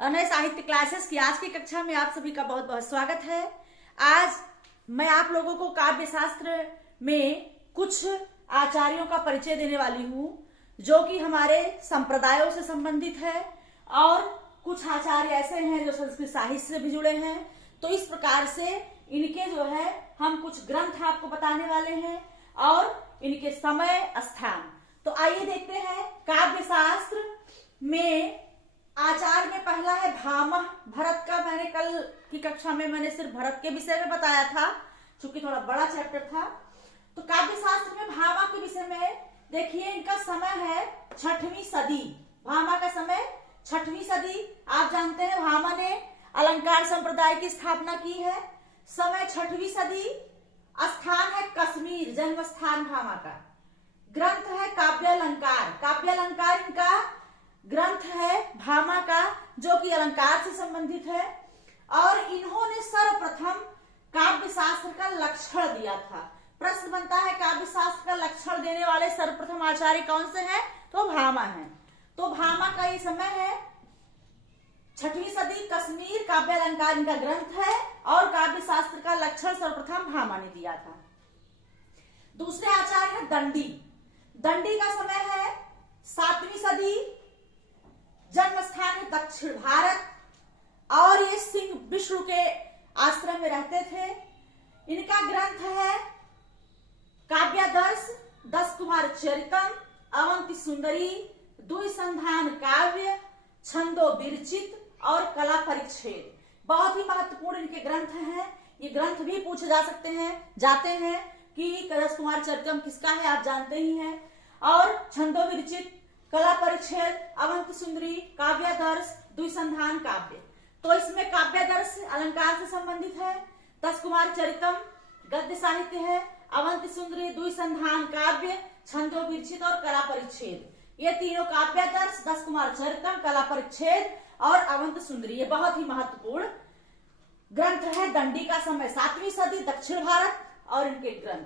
अनय साहित्य क्लासेस की आज की कक्षा में आप सभी का बहुत बहुत स्वागत है। आज मैं आप लोगों को काव्य शास्त्र में कुछ आचार्यों का परिचय देने वाली हूँ जो कि हमारे संप्रदायों से संबंधित है और कुछ आचार्य ऐसे हैं जो संस्कृत साहित्य से भी जुड़े हैं। तो इस प्रकार से इनके जो है हम कुछ ग्रंथ आपको बताने वाले हैं और इनके समय स्थान। तो आइए देखते हैं काव्य शास्त्र में आचार्य में पहला है भामह। भरत का मैंने कल की कक्षा में मैंने सिर्फ भरत के विषय में बताया था क्योंकि थोड़ा बड़ा चैप्टर था। तो काव्य शास्त्र में भामा के विषय में देखिए, इनका समय है 6वीं सदी। भामा का समय 6वीं सदी। आप जानते हैं भामा ने अलंकार संप्रदाय की स्थापना की है। समय 6वीं सदी। स्थान है कश्मीर, जन्म स्थान भामा का। ग्रंथ है काव्यालंकार। काव्यालंकार इनका ग्रंथ है भामा का जो कि अलंकार से संबंधित है। और इन्होंने सर्वप्रथम काव्य शास्त्र का लक्षण दिया था। प्रश्न बनता है काव्य शास्त्र का लक्षण देने वाले सर्वप्रथम आचार्य कौन से हैं? तो भामा हैं। तो भामा का ये समय है 6वीं सदी। कश्मीर काव्यालंकार इनका ग्रंथ है और काव्य शास्त्र का लक्षण सर्वप्रथम भामा ने दिया था। दूसरे आचार्य है दंडी। दंडी का समय है 7वीं सदी। जन्म स्थान है दक्षिण भारत और ये सिंह विष्णु के आश्रम में रहते थे। इनका ग्रंथ है काव्यादर्श, 10 कुमार चरितम, अवंति सुंदरी, द्विसंधान काव्य, छंदो विरचित और कला परिच्छेद। बहुत ही महत्वपूर्ण इनके ग्रंथ हैं। ये ग्रंथ भी पूछे जा सकते हैं, जाते हैं कि 10 कुमार चरितम किसका है, आप जानते ही हैं। और छंदो विरचित, कला परिच्छेद, अवंति सुंदरी, काव्यादर्श, द्विसंधान काव्य। तो इसमें काव्यादर्श अलंकार से संबंधित है, 10 कुमार चरितम गद्य साहित्य है, अवंति सुंदरी द्विसंधान काव्य, छंदो विरचित और कला परिच्छेद। ये तीनों काव्यादर्श, 10 कुमार चरितम, कला परिच्छेद और अवंति सुंदरी, ये बहुत ही महत्वपूर्ण ग्रंथ है। दंडी का समय 7वीं सदी, दक्षिण भारत और इनके ग्रंथ।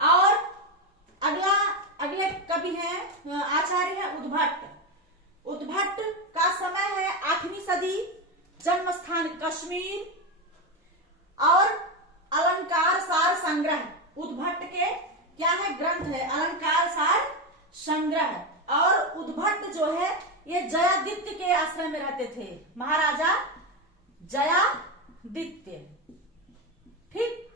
और अगले कवि हैं आचार्य हैं उद्भट। उद्भट का समय है 8वीं सदी। जन्म स्थान कश्मीर और अलंकार सार संग्रह। उद्भट के क्या है? ग्रंथ है अलंकार सार संग्रह। और उद्भट जो है ये जयादित्य के आश्रम में रहते थे, महाराजा जयादित्य। ठीक।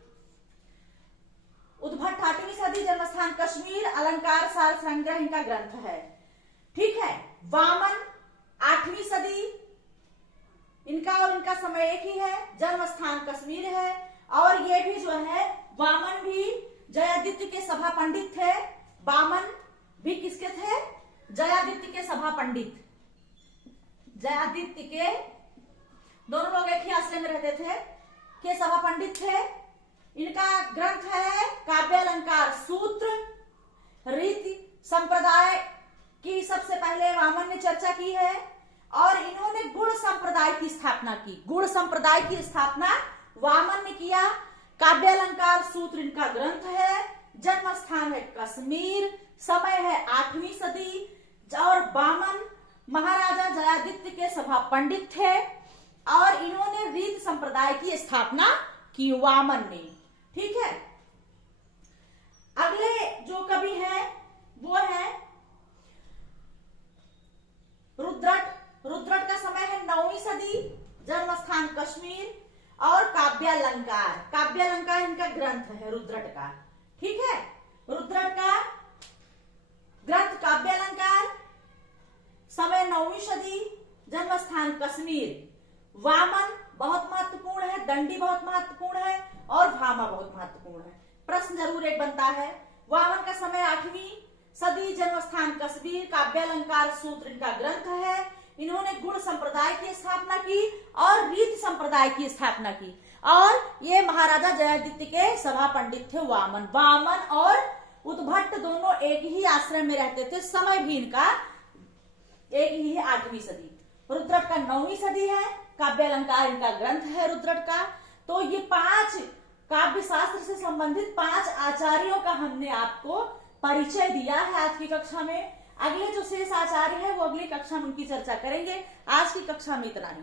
उद्भट 8वीं सदी, जन्म स्थान कश्मीर, अलंकार सार संग्रह इनका ग्रंथ है। ठीक है। वामन 8वीं सदी। इनका और इनका समय एक ही है, जन्म स्थान कश्मीर है। और ये भी जो है वामन भी जयादित्य के सभा पंडित थे। वामन भी किसके थे? जयादित्य के सभा पंडित। जयादित्य के दोनों लोग एक ही आश्रम में रहते थे, के सभा पंडित थे। इनका ग्रंथ है काव्यालंकार सूत्र। रीति संप्रदाय की सबसे पहले वामन ने चर्चा की है और इन्होंने गुण संप्रदाय की स्थापना की। गुण संप्रदाय की स्थापना वामन ने किया। काव्यालंकार सूत्र इनका ग्रंथ है। जन्म स्थान है कश्मीर। समय है 8वीं सदी। और वामन महाराजा जयादित्य के सभा पंडित थे और इन्होंने रीत संप्रदाय की स्थापना की, वामन ने। ठीक है। अगले जो कवि हैं वो है रुद्रट। रुद्रट का समय है 9वीं सदी। जन्म स्थान कश्मीर और काव्यालंकार। काव्यालंकार इनका ग्रंथ है रुद्रट का। ठीक है। रुद्रट का ग्रंथ काव्यालंकार। समय 9वीं सदी। जन्म स्थान कश्मीर। वामन बहुत महत्वपूर्ण है, दंडी बहुत महत्वपूर्ण है और भामा बहुत महत्वपूर्ण है। प्रश्न जरूर एक बनता है। वामन का समय 8वीं सदी, जन्म स्थान कश्मीर, काव्यालंकार सूत्र इनका ग्रंथ है। इन्होंने गुण संप्रदाय की स्थापना की और रीत संप्रदाय की स्थापना की और ये महाराजा जयादित्य के सभा पंडित थे वामन। वामन और उद्भट दोनों एक ही आश्रम में रहते थे। समय भी इनका एक ही है, 8वीं सदी। रुद्रट का 9वीं सदी है। काव्यालंकार इनका ग्रंथ है रुद्रट का। तो ये 5 काव्य शास्त्र से संबंधित 5 आचार्यों का हमने आपको परिचय दिया है आज की कक्षा में। अगले जो शेष आचार्य है वो अगली कक्षा में उनकी चर्चा करेंगे। आज की कक्षा में इतना ही।